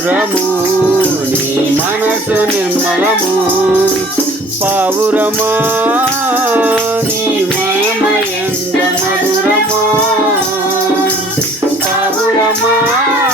పావురము నీ మనసు నిర్మలము. పావురమా నీ మహిమ మధురమా. పావురమా